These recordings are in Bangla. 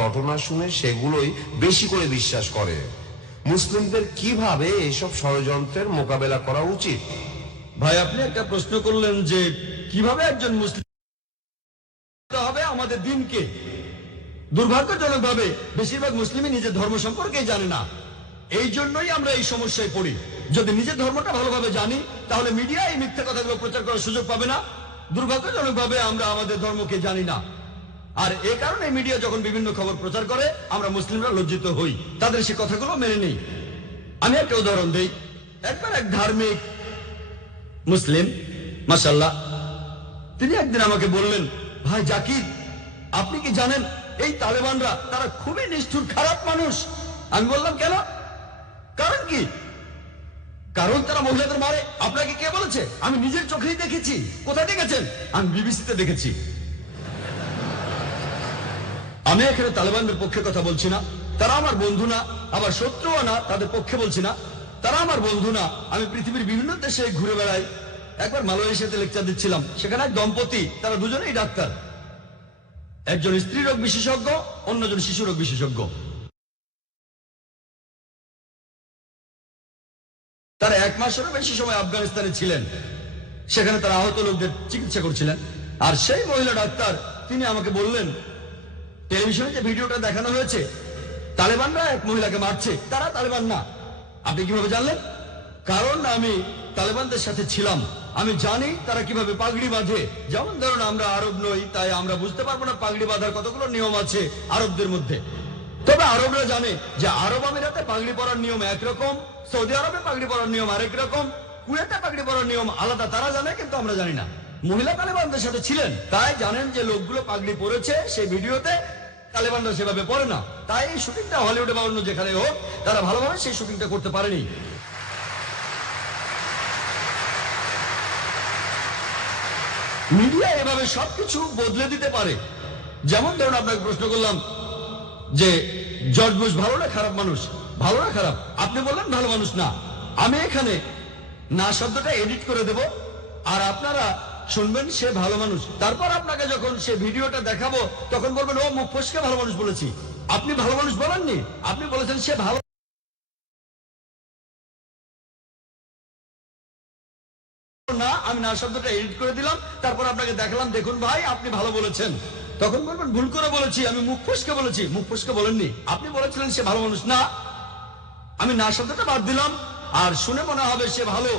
রটনা শুনে সেগুলোই বেশি করে বিশ্বাস করে। মুসলিমদের কীভাবে এসব ষড়যন্ত্রের মোকাবেলা করা উচিত? ভাই, আপনি একটা প্রশ্ন করলেন যে কীভাবে একজন মুসলিম হবে আমাদের দিনকে? দুর্ভাগ্যজনক ভাবে বেশিরভাগ মুসলিমই নিজের ধর্ম সম্পর্কে জানে না। এই জন্যই আমরা এই সমস্যায় পড়ি। যদি নিজের ধর্মটা ভালোভাবে জানি, তাহলে মিডিয়া এই মিথ্যা কথাগুলো প্রচার করার সুযোগ পাবে না। দুর্ভাগ্যজনক ভাবে আমরা আমাদের ধর্মকে জানি না। আর এ কারণে মিডিয়া যখন বিভিন্ন খবর প্রচার করে, আমরা মুসলিমরা লজ্জিত হই। তাদের সে কথাগুলো মেনে নেই। আমি একটা উদাহরণ দিই। একবার এক ধার্মিক মুসলিম মাসাল্লাহ তিনি একদিন আমাকে বললেন, ভাই জাকির, আপনি কি জানেন, এই তালেবানরা, তারা খুবই নিষ্ঠুর, খারাপ মানুষ। আমি বললাম, কেন? কারণ কি? কারণ তারা মহিলাদের মারে। আপনাকে কে বলেছে? আমি নিজের চোখেই দেখেছি। কোথায় দেখেছেন? আমি বিবিসিতে দেখেছি। আমি এখানে তালেবানদের পক্ষে কথা বলছি না। তারা আমার বন্ধু না আবার শত্রুও না, তাদের পক্ষে বলছি না। তারা আমার বন্ধু না, আমি পৃথিবীর বিভিন্ন দেশে ঘুরে বেড়াই। একবার মালয়েশিয়াতে লেকচার দিচ্ছিলাম, সেখানে এক দম্পতি, তারা দুজনেই ডাক্তার। একজন স্ত্রী রোগ বিশেষজ্ঞ, অন্যজন শিশু রোগ বিশেষজ্ঞ। তারা এক মাসেরও বেশি সময় আফগানিস্তানে ছিলেন। সেখানে তারা আহত লোকদের চিকিৎসা করছিলেন। আর সেই মহিলা ডাক্তার, তিনি আমাকে বললেন টেলিভিশনে যে ভিডিওটা দেখানো হয়েছে, তালেবানরা এক মহিলাকে মারছে। তারা তালেবান না। আপনি কীভাবে জানলেন? কারণ আমি তালেবানদের সাথে ছিলাম। আমি জানি তারা কীভাবে পাগড়ি বাঁধে। যেমন ধরুন, আমরা আরব নই, তাই আমরা বুঝতে পারব না পাগড়ি বাঁধার কতগুলো নিয়ম আছে আরবদের মধ্যে। তবে আরবরা জানে যে আরব আমিরাতে পাগড়ি পরার নিয়ম একরকম, সৌদি আরবে পাগড়ি পরার নিয়ম আরেক রকম, কুয়েতে পাগড়ি পরার নিয়ম আলাদা, তারা জানে, কিন্তু আমরা জানি না। মহিলা তালেবানদের সাথে ছিলেন, তাই জানেন যে লোকগুলো পাগড়ি পরেছে, সেই ভিডিওতে তালেবানরা সেভাবে পড়ে না। তাই এই শুটিংটা হলিউডে বা অন্য যেখানে হোক তারা ভালোভাবে সেই শুটিংটা করতে পারেনি। মিডিয়া এভাবে সবকিছু বদলে দিতে পারে। যেমন ধরুন আপনাকে প্রশ্ন করলাম যে, জর্জ বুশ ভালো না খারাপ মানুষ? ভালো না খারাপ। আপনি বললেন, ভালো মানুষ না। আমি এখানে না শব্দটা এডিট করে দেব, আর আপনারা শুনবেন, সে ভালো মানুষ। তারপর আপনাকে যখন সে ভিডিওটা দেখাবো, তখন বলবেন, ও, মুখ ফসকে ভালো মানুষ বলেছি। আপনি ভালো মানুষ বলেননি? আপনি বলেছেন, সে ভালো না, আমি না শব্দটা এডিট করে দিলাম, তারপর আপনাকে দেখালাম, দেখুন ভাই, আপনি ভালো বলেছেন। তখন বলবেন, ভুল করে বলেছি, আমি মুখ ফসকে বলেছি। মুখ ফসকে বলেননি। আপনি বলেছিলেন, সে ভালো মানুষ। না, আমি না শব্দটা বাদ দিলাম, আর শুনে মনে হবে সে ভালো।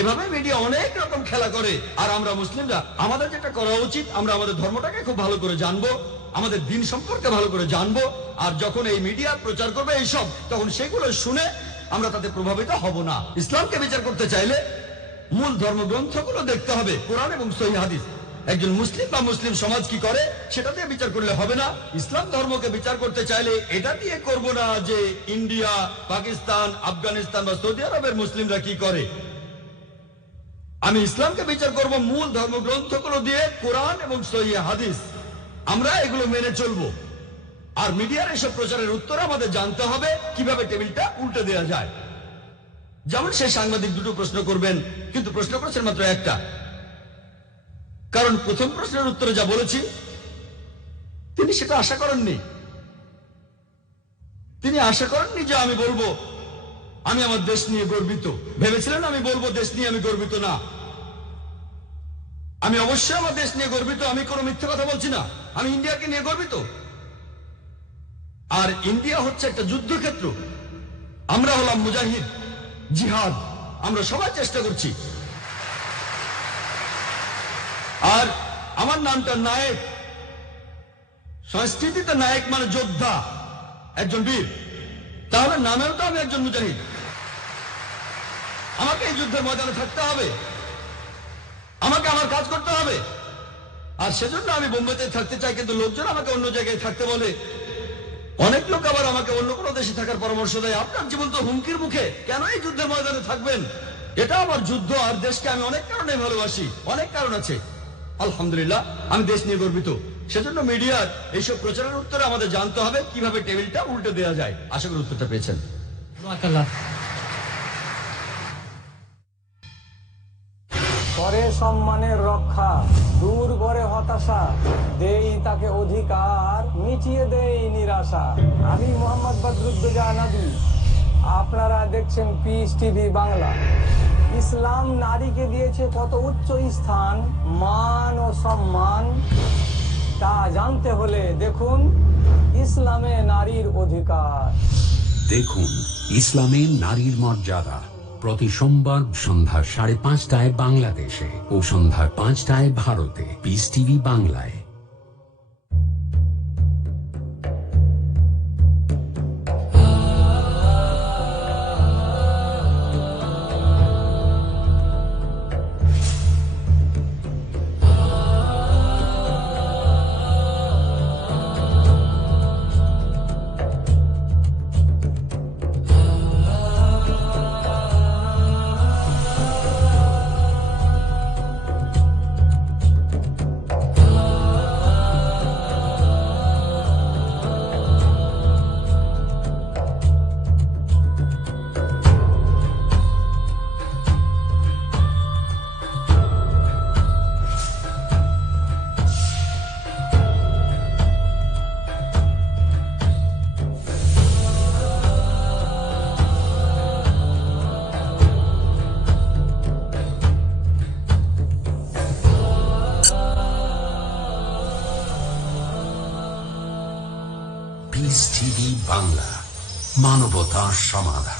এভাবে মিডিয়া অনেক রকম খেলা করে। আর আমরা মুসলিমরা, আমাদের যেটা করা উচিত, আমরা আমাদের ধর্মটাকে খুব ভালো করে জানব, আমাদের দিন সম্পর্কে ভালো করে জানব, আর যখন এই মিডিয়া প্রচার করবে এইসব, তখন সেগুলো শুনে আমরা তাতে প্রভাবিত হব না। ইসলামকে বিচার করতে চাইলে মূল ধর্মগ্রন্থগুলো দেখতে হবে, কোরআন এবং সহি হাদিস। একজন মুসলিম বা মুসলিম সমাজ কি করে, সেটা দিয়ে বিচার করলে হবে না। ইসলাম ধর্মকে বিচার করতে চাইলে এটা দিয়ে করব না যে ইন্ডিয়া, পাকিস্তান, আফগানিস্তান বা সৌদি আরবের মুসলিমরা কি করে। আমি ইসলামকে বিচার করব, মূল ধর্মগ্রন্থগুলো দিয়ে কোরআন এবং সহি হাদিস। আমরা এগুলো মেনে চলবো। আর মিডিয়ার এসব প্রচারের উত্তর আমাদের জানতে হবে, কীভাবে টেবিলটা উল্টে দেওয়া যায়। যেমন সে সাংবাদিক দুটো প্রশ্ন করবেন, কিন্তু প্রশ্ন করেছেন মাত্র একটা। কারণ প্রথম প্রশ্নের উত্তরে যা বলেছি, তিনি সেটা আশা করেননি। তিনি আশা করেননি যে আমি বলব আমি আমার দেশ নিয়ে গর্বিত। ভেবেছিলেন আমি বলব, দেশ নিয়ে আমি গর্বিত না। আমি অবশ্যই আমার দেশ নিয়ে গর্বিত, আমি কোনো মিথ্যে কথা বলছি না। আমি ইন্ডিয়াকে নিয়ে গর্বিত। আর ইন্ডিয়া হচ্ছে একটা যুদ্ধক্ষেত্র। আমরা হলাম মুজাহিদ, জিহাদ। আমরা সবাই চেষ্টা করছি। আর আমার নামটা নায়ক। সংস্কৃতিতে নায়ক মানে যোদ্ধা, একজন বীর। তাহলে নামেও তো আমি একজন মুজাহিদ। আমাকে এই যুদ্ধের ময়দানে থাকতে হবে। আমাকে আমার কাজ করতে হবে। আর সেজন্য আমি বোম্বেতে থাকতে চাই, কিন্তু লোকজন আমাকে অন্য জায়গায় থাকতে বলে। অনেক লোক আবার আমাকে অন্য কোনো দেশে থাকার পরামর্শ দেয়। আপনার জীবন তো হুমকির মুখে। কেন এই যুদ্ধের ময়দানে থাকবেন? এটা আমার যুদ্ধ, আর দেশকে আমি অনেক কারণে ভালোবাসি। অনেক কারণ আছে। আলহামদুলিল্লাহ, আমি দেশ নিয়ে গর্বিত। সেজন্য মিডিয়ার এইসব প্রচারের উত্তরে আমাদের জানতে হবে কীভাবে টেবিলটা উল্টে দেওয়া যায়। আশা করি উত্তরটা পেয়েছেন। করে সম্মানের রক্ষা, দূর করে হতাশা, দেই তাকে অধিকার, মিটিয়ে দেই নিরাশা। আমি মোহাম্মদ বদরুদ্দোজা নবী। আপনারা দেখছেন পিস টিভি বাংলা। ইসলাম নারীকে দিয়েছে কত উচ্চ স্থান, মান ও সম্মান, তা জানতে হলে দেখুন ইসলামে নারীর অধিকার। দেখুন ইসলামের নারীর মর্যাদা। প্রতি সোমবার সন্ধ্যা সাড়ে পাঁচটায় বাংলাদেশে ও সন্ধ্যা পাঁচটায় ভারতে। পিস টিভি বাংলায়। মানবতার সমাধান।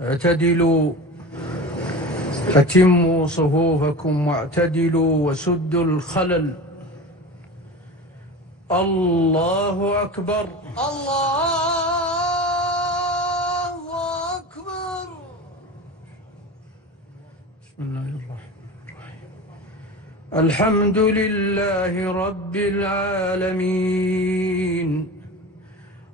اعتدلوا أتموا صفوفكم واعتدلوا وسدوا الخلل. الله أكبر. بسم الله الرحمن الرحيم. الحمد لله رب العالمين.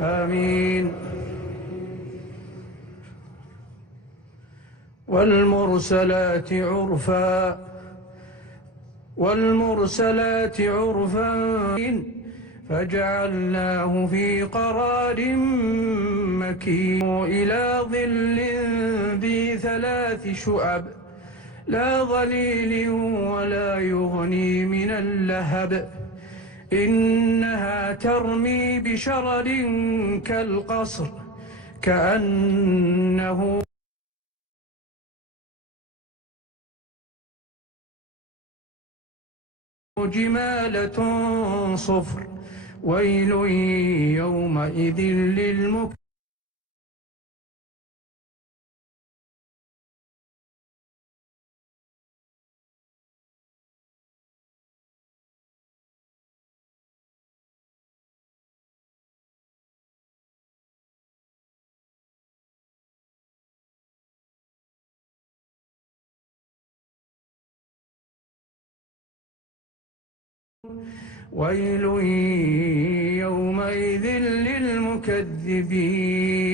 آمين. والمرسلات عرفا. والمرسلات عرفا. فجعلناه في قرار مكين. إلى ظل ذي ثلاث شعب. لا ظليل ولا يغني من اللهب. إنها ترمي بشرر كالقصر كأنه جمالة صفر. ويل يومئذ للمك ويل يومئذ للمكذبين.